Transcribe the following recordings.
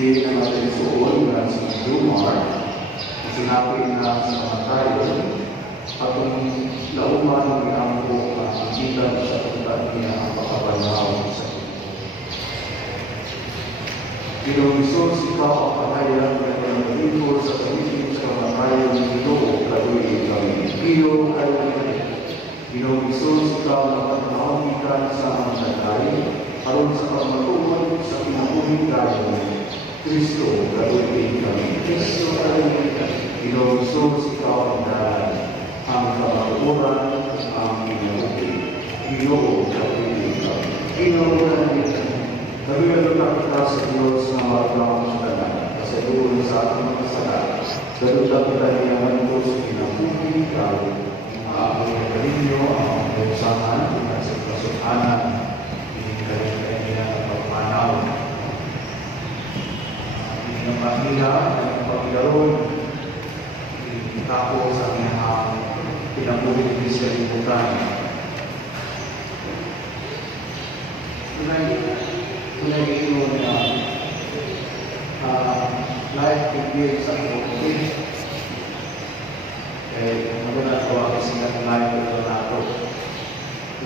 Hindi naman suon na si Lumar, sinapin na sa mga tayo, atong lauman ng inampo na ikitan sa tuntan niya ang pagkabanaw sa ito. Pinong-isos ikaw ang pangayan na pinag-ibig sa pagiging sa mga tayo ng ito, kaluin kami. Iyo kayo Pinong-isos ikaw na pagmahamitan sa mga tayo, aron sa pagmatuman sa pinakuhin tayo. Kristo, gagawin kami. Kristo, gagawin kami. Ginoo Jesus, ikaw ang dalan, ang kamaturan, ang pinabuti. Ginoo, gagawin kami. Ginoo, gagawin kami. Nagulalo na kita sa Diyos na marunong sa tanan, kasi doon sa ating mga sala, ganun na kita niyaman ko sa pinabuti ikaw, ang kalinyo, ang pagsaman, at sa kasukanan, hindi kanya ng pagmanaw. Hindi ng pamilya, ng paglaron, hindi tapos ang iyang pinabuti ng siya libutan. Tunay ingon na life begins sa pagkakas. Magandang tawagin sila ng life na nato.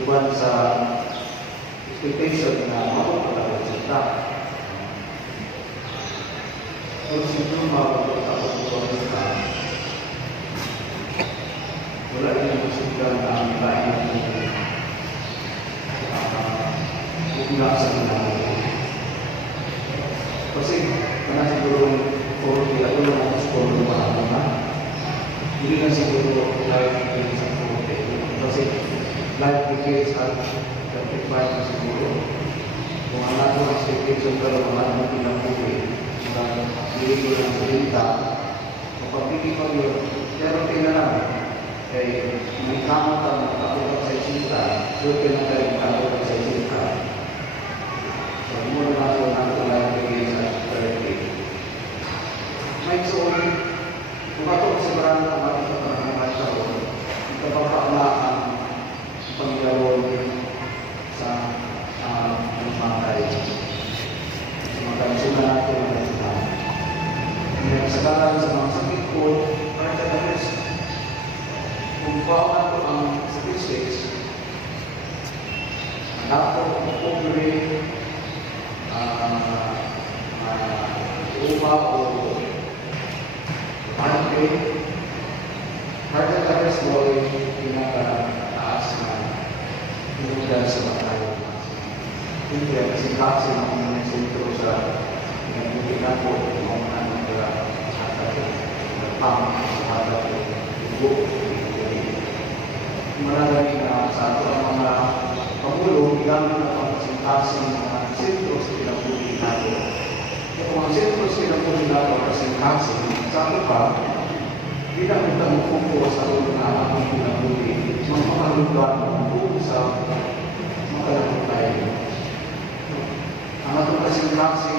Iban sa expectation na makapagpapagsalita. Pero siguro makapagpapagsalita, wala rin ang posibilidad na ang lahat ng mula sa ginagawa. Kasi, kana siguro, kung kita ko lang ako sa kong lumahan, hindi na siguro life begins sa forte. Kasi, life begins at 35 na siguro. Kung ang lahat ng expectation ka lang mga ng pinabuhi, hindi ko lang salita, kapag pa yun, pero kailangan, may kamot ang nakakapag sa isita, so kailangan nakakapag sa isita. Mula na ako ng tulay sa charity. May soon, kung ako sa marami na makikita ng mga tao, ikapagpaalaan paglalon sa pangmatay. Sa mga kalisunan natin ng kalisunan. Nagsagalan sa mga sakit ko, para sa dalis, kung bawaan ko ang statistics, dapat pobre, upa o arte, hard-to-taras mo ay pinaka-taas na pinagdaan sa mga tayo. Hindi, kasi kasi na kung may sentro sa pinagbukinan ko, mga marami na sa ato ang mga pamulong, gamit na pagkasintasi ng mga sentro sa pinagbukinan ko. Kung ang sentro sa pinagbukinan ko pagkasintasi, sa ato pa, hindi na kita magpupo sa ulo na ang pinagbukinan, magpakalugan kung sa makalagot tayo. Ang atong kasintasi,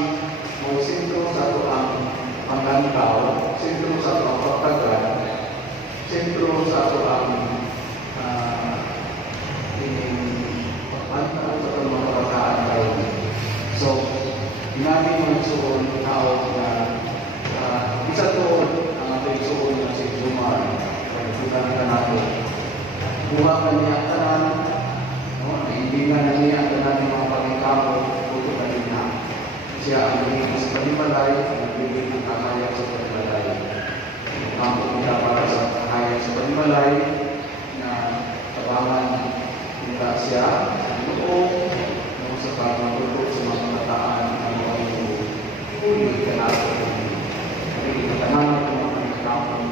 o sentro sa ato ang panggantaw, sentro sa ato ang pagtagal, sentro sa ato ang so, ginami mo suon tao na isa to ang ating suon na si Jumar pagkutan ka nato buha ka niya tanan naimbingan na niya ang tanan ng mga pagkakamo puto ka niya siya ang naging sa panimalay ang nagbibig ng kakaya sa panimalay ang pumunta para sa kakaya sa panimalay na tabangan nila siya sa loob sa pagmatutok sa mga kataan ng mga uli ka natin. Hindi katanaman ng mga pagkakapang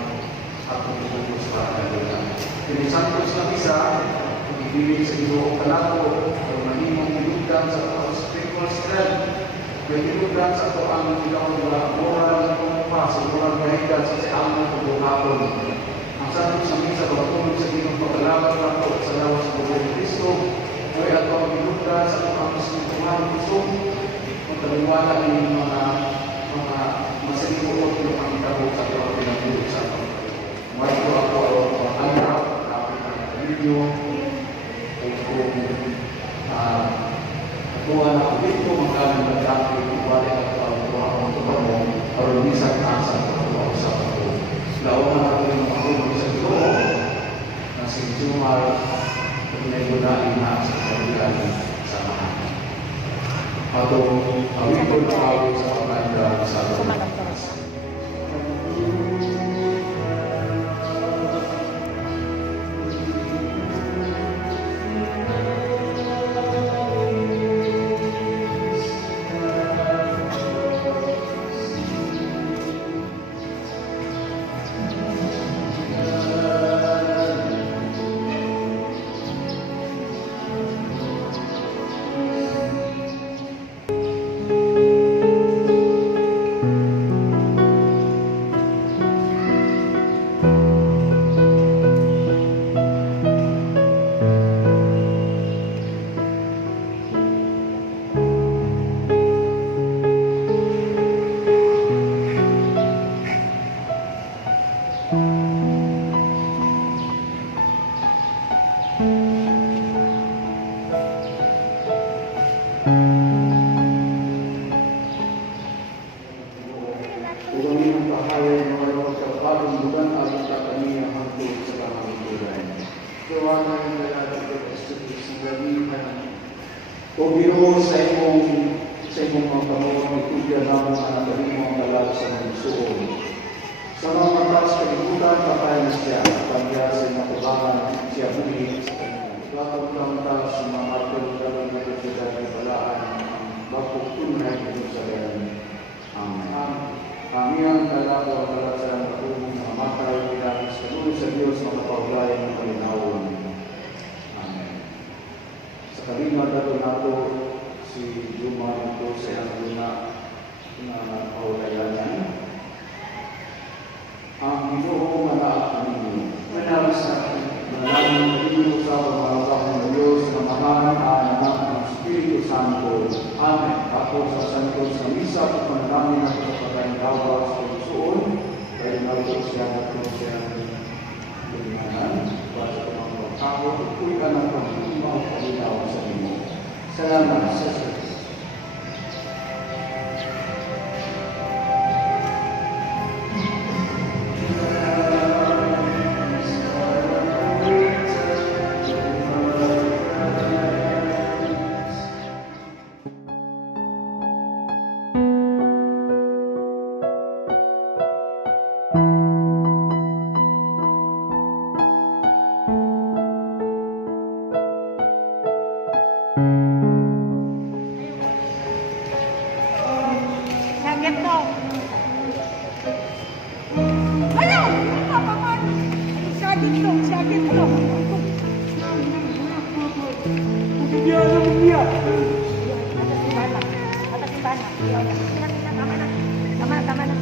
at pagtutukos para kanila. Kini Santos na isa, ibibig sa Ginoo kanato, o manimong ilugdan sa spiritual strength, may ilugdan sa ito ang ilang moral na pumpas, moral na higat sa siyang ng pagkakapon. Ang Santos na isa, pagtulog sa Ginoo pagkalaban nato sa lawas ng Buhay Kristo, ay at ang ilugdan sa mga tumahan gusto magkaliwala ng mga masalikot ng pangitabo sa mga pinagulog sa ako. May ko ako ang hanap, kapit ng video, kung kuha na ako dito, magaling na dati, kung balik ako ang kuha ko ito mo, para minsan asa ko ako sa ako. Laungan ako yung makulog sa ito, na si Jumar, pinagulain na sa kabilang samahan. Atong awit na awit sa pagkanda sa Pilipinas. mga kamuang itubyan naman ang nagaling mo ang dalag sa mga suon. Sa mga matas kalibutan, patay na siya, pagya sa natubangan, siya bumili sa kanya. Kapag-kamta sa mga matulog-dalag na kasyudad na balaan, ang bakong tunay na Jerusalem. Amen. Kami ang dalaga ang kalatsan na tulong na matay pinagis sa lulo sa Diyos na kapaglay ng kalinawon. Amen. Sa kalimang dato nato, si Juma ito sa iyang luna na kaulayanan. Ang Ginoo manaak ninyo. Manawas sa akin. Manalangin kayo sa pamamagitan ng Diyos na mahal na anak ng Espiritu Santo. Amen. Ako sa Santos sa misa at panalangin at kapatayang gawa sa Pagsuon, kaya naroon siya na kung siya luminanan, para sa mga pagkako, ito'y ka ng pagkumaw kalinaw sa inyo. Salamat sa Diyos. Sakit to. Ano? Papaman. Sakit to. Sakit to. Bumbiya. Atas bana. Tama na.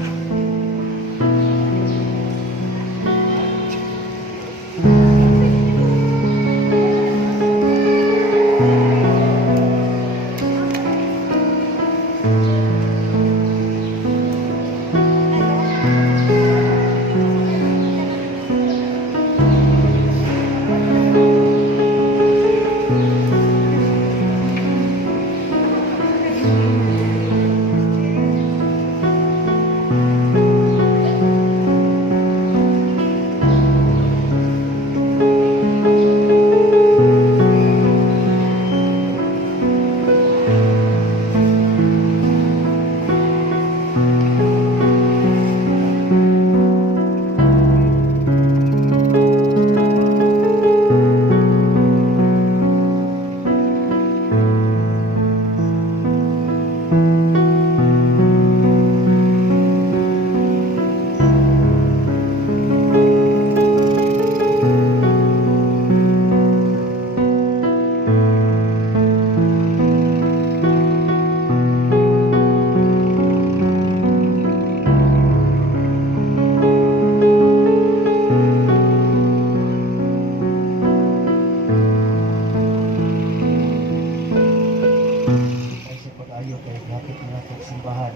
Simbahan,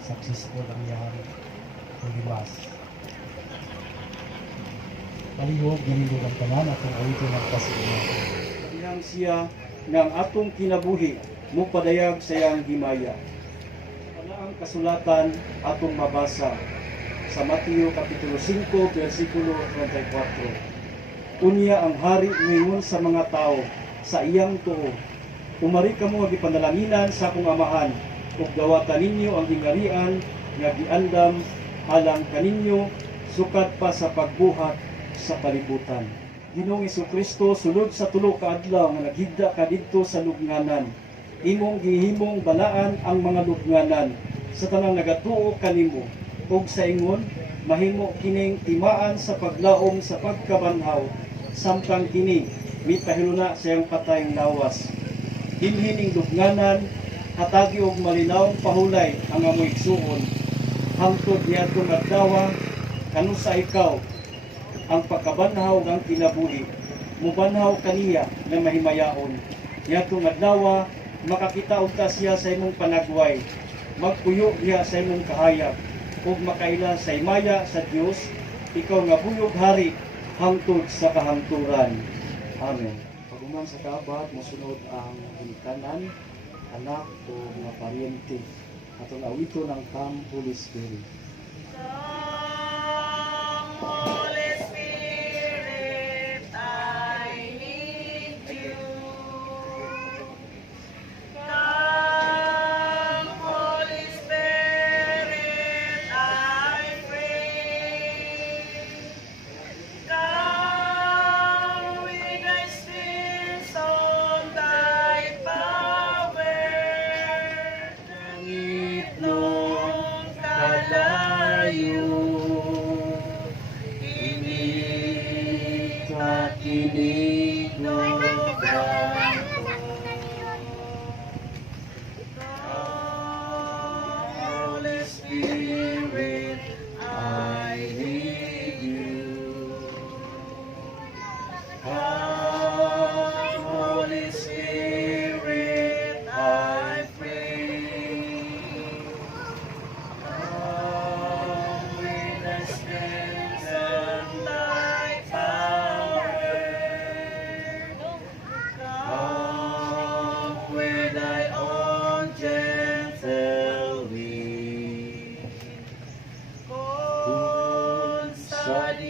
successful ang iyang pagliwas. Palihog, ginilog ang tanan at ang awito ng pasigungan. Kanang siya ng atong kinabuhi, mupadayag sa iyang himaya. Ano ang kasulatan atong mabasa sa Mateo Kapitulo 5, versikulo 34. Unya ang hari mingon sa mga tao sa iyang tuo, umari kamo ang ipandalanginan sa akong amahan, ug dawatan ninyo ang hingarian nga giandam alang kaninyo sukad pa sa pagbuhat sa kalibutan. Ginoong Jesucristo, sulod sa tulo ka adlaw nga naghigda ka didto sa lubnganan, imong gihimong balaan ang mga lubnganan sa tanang nagatuo kanimo, ug sa ingon mahimo kining timaan sa paglaom sa pagkabanhaw, samtang kini mitahiluna sa iyang patayng lawas. Dinhining lubnganan hatagi og malinawong pahulay ang amoy igsuon, hangtod niadtong adlaw kanusa ikaw ang pagkabanhaw ng kinabuhi, mubanhaw kaniya na mahimayaon. Niadtong adlaw makakita unta siya sa imong panagway, magpuyo diha sa imong kahayag, ug makaila sa himaya sa Dios, ikaw nga buyog hari hangtod sa kahangturan. Amen. Paghuman sa kabat, mosunod ang ginikanan, anak o mga paryente atong awito ng Come Holy Spirit. Holy Spirit, I need you. Come,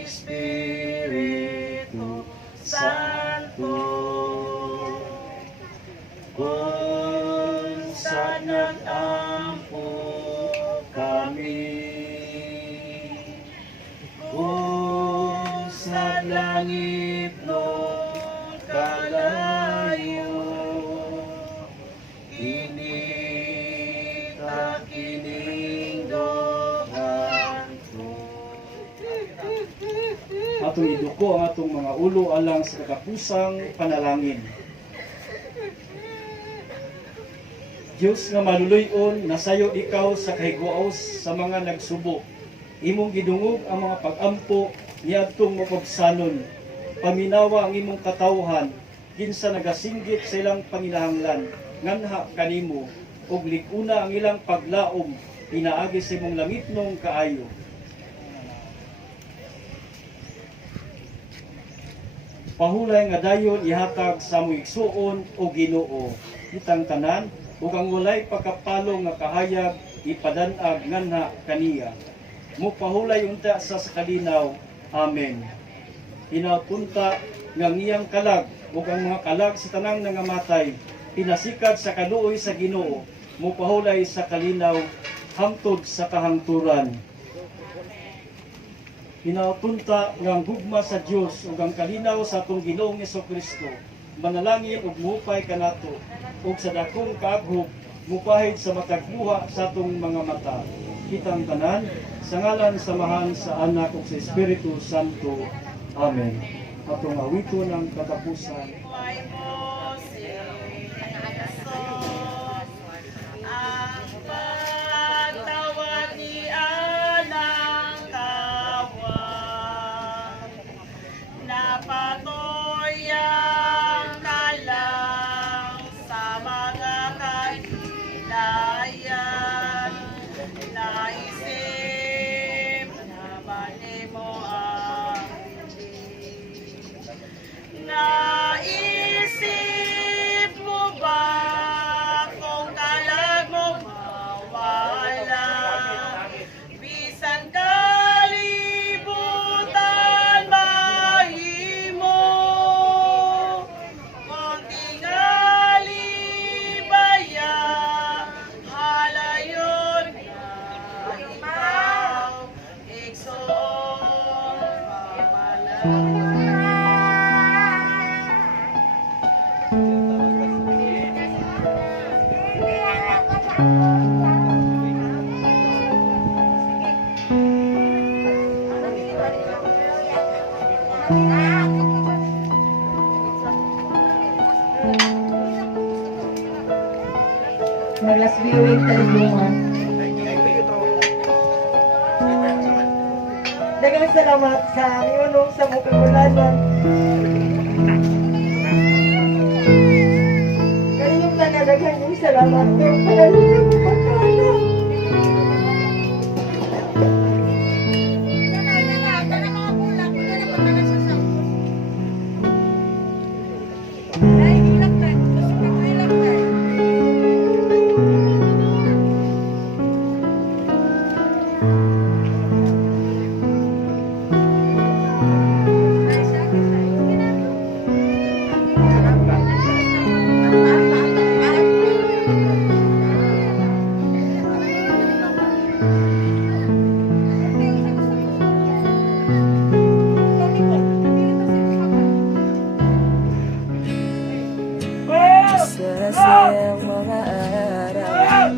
Espiritu Santo, kung saan nag-ampo kami, kung sa langit nung kalayo, inita kiningdohan ko. Atong iduko ang atong mga ulo alang sa kakapusang panalangin. Diyos nga maluluyon, nasayo ikaw sa kahigwaos sa mga nagsubok. Imong gidungog ang mga pag-ampo niadtong mapagsanon. Paminawa ang imong katawhan, kinsa nagasinggit sa ilang panginahanglan, nganha kanimo, ug likuna ang ilang paglaom, pinaagi sa imong langitnong kaayo. Pahulay nga dayon ihatag sa among igsuon o Ginoo, kitang tanan, ug ang walay pagkapalo nga kahayag ipadan-ag nganha kaniya. Mupahulay unta sa kalinaw. Amen. Pinapunta nga ngiyang kalag ug ang mga kalag sa tanang nangamatay, pinasikad sa kaluoy sa Ginoo, mupahulay sa kalinaw hangtod sa kahangturan. Pinapunta nga ang gugma sa Dios ug ang kalinaw sa atong Ginoong Hesukristo, manalangin ug muupay kanato ug sa dakong kaaghog mupahid sa matagluha sa atong mga mata. Kitang tanan sa ngalan samahan sa Anak ug sa Espiritu Santo. Amen. Atong awiton ang katapusan. Buhay mo si Jesus, ang pagtawag ni Anang Kawan, napatoyang ka lang sa mga kahilayan, naisip na bali mo ang naisip mo ba kung kalag mo mawala? Bisan kalibutan mahimo, kung tingali baya, halayon nga ikaw, igsoon pamalang. Mag-last viewing talibungan. Daghang salamat sa iunong sa mga pagulanan. Kaninyong tanadagan yung salamat kay palalunan ng pagkala. Sa mga araw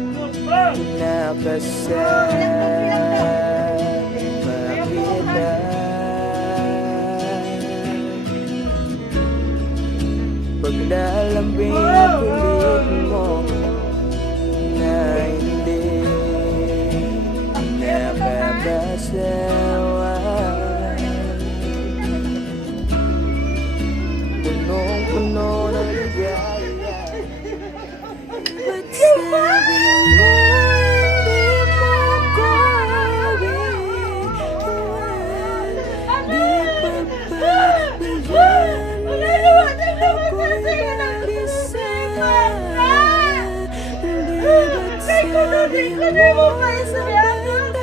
nakasama kita, paglalambing kulit mo na hindi nakakasawa, punong-puno ng ligaya. Ba't sabi mo hindi mo ko iiwan? Di pa pagbigyan ako'y mag-isa. Hindi ba't sabi mo sa bandang